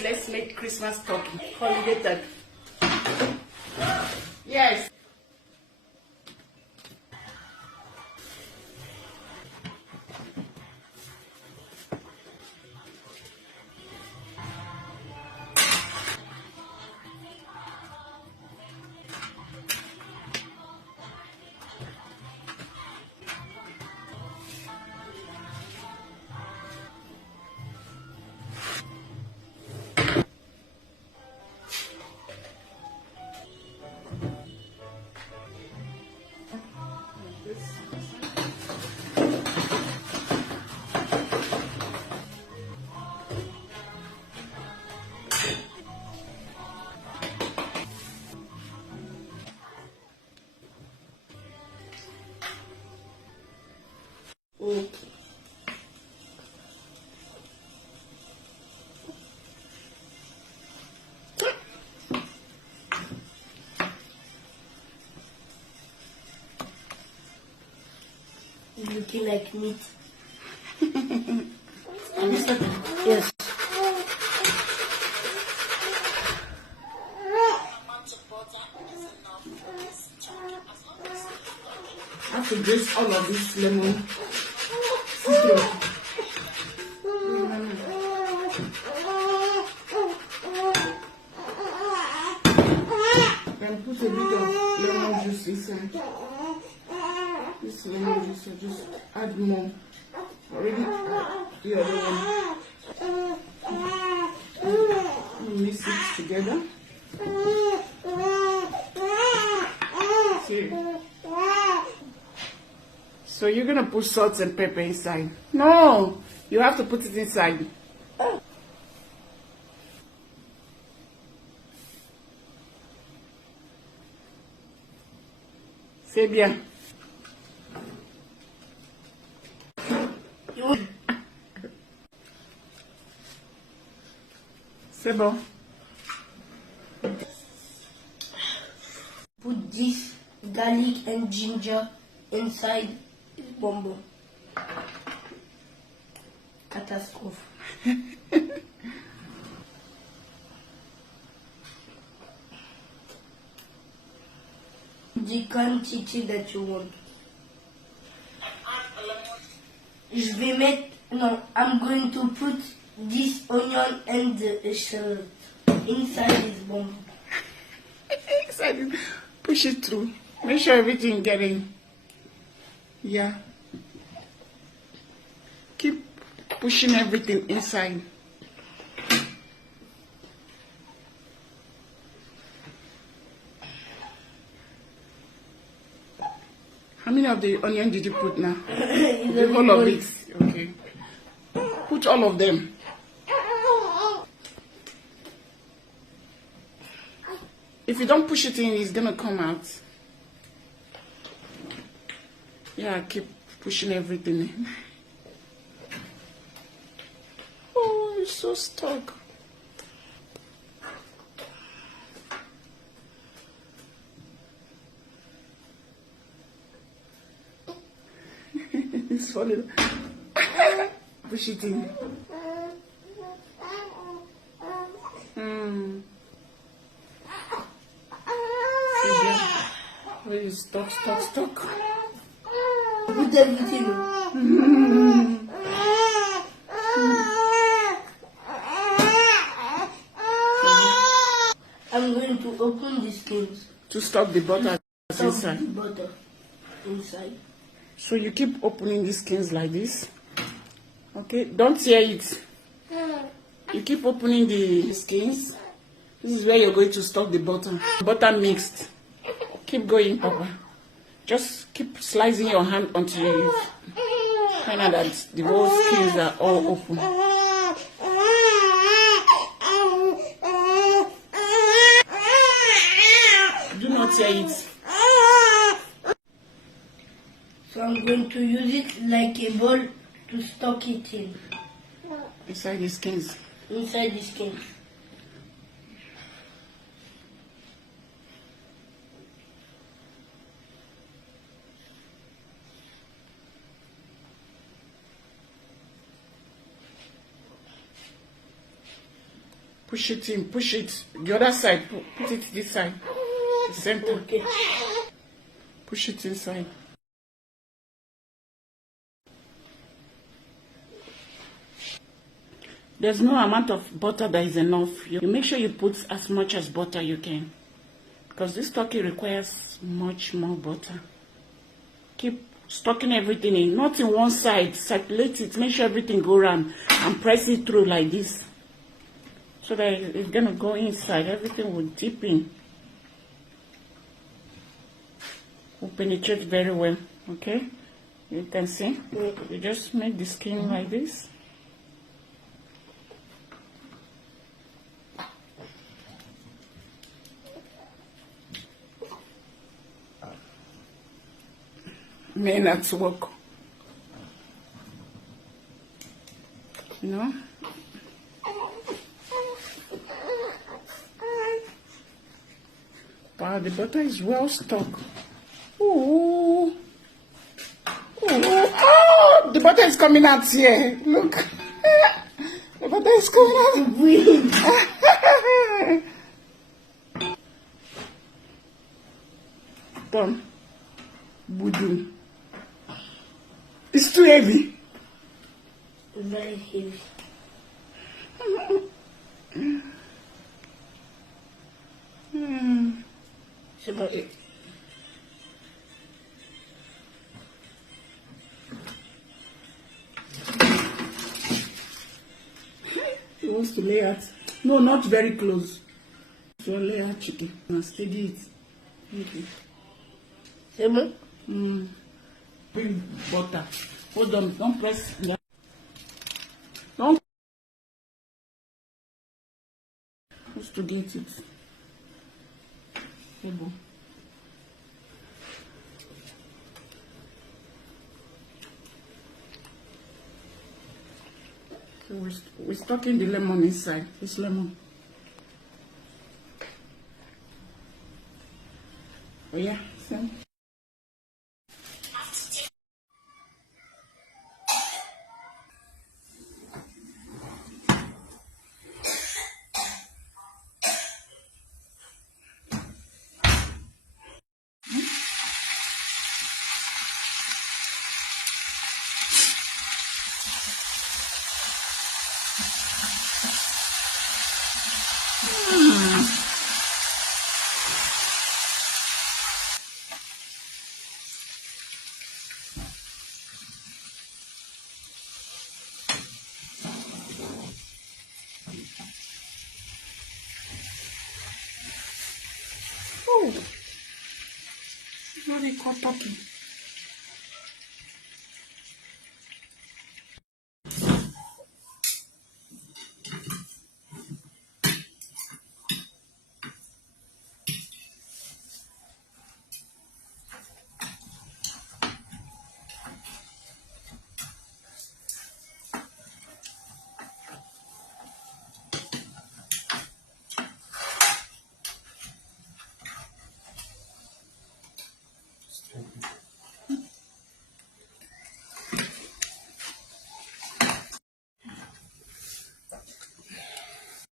Guys, let's make Christmas turkey. Holiday turkey. Yes. Okay. Looking like meat. Yes. I have to dress all of this lemon. And put a bit of lemon juice inside. This lemon juice, I just add more. Already the other one. Mix it together. See. So you're gonna put salt and pepper inside. No, you have to put it inside. C'est bien. C'est bon. Put this garlic and ginger inside this bombo. Catastrophe. The quantity that you want. Je vais mettre, no, I'm going to put this onion and the shallot inside this bombo. Inside, push it through. Make sure everything get in. Yeah. Keep pushing everything inside. How many of the onion did you put now? The whole of it. Okay. Put all of them. If you don't push it in, it's gonna come out. Yeah, keep pushing everything in. Oh, it's so stuck. It's funny. Push it in. Where is stuck? Put everything in. I'm going to open the skins. To stop the butter Stop inside. the butter inside. So you keep opening the skins like this. Okay, don't tear it. You keep opening the skins. This is where you're going to stock the butter. Butter mixed. Keep going, Papa. Just keep slicing your hand until you find out that the whole skins are all open. Do not tear it. So I'm going to use it like a ball to stock it in. Inside the skins. Inside the skin. Push it in, push it. The other side, put it this side. The center. Okay. Push it inside. There's no amount of butter that is enough. You make sure you put as much as butter you can, because this turkey requires much more butter. Keep stalking everything in, not in one side. Circulate it, make sure everything go around, and press it through like this, so that it's gonna go inside. Everything will dip in, will penetrate very well. Okay, you can see. You just make the skin like this. Men at work, you know. Wow, the butter is well stuck. Ooh. Ooh. Oh, the butter is coming out here. Look, the butter is coming out. Done. Budu. It's too heavy. Very heavy. It's about it. He wants to lay out. No, not very close. So lay out chicken. Now steady it. Okay. Same. Bring butter. Hold on, don't press. Don't. Just to get it. Table. So we're stucking the lemon inside. This lemon. Oh yeah, same. Oh, very hot turkey.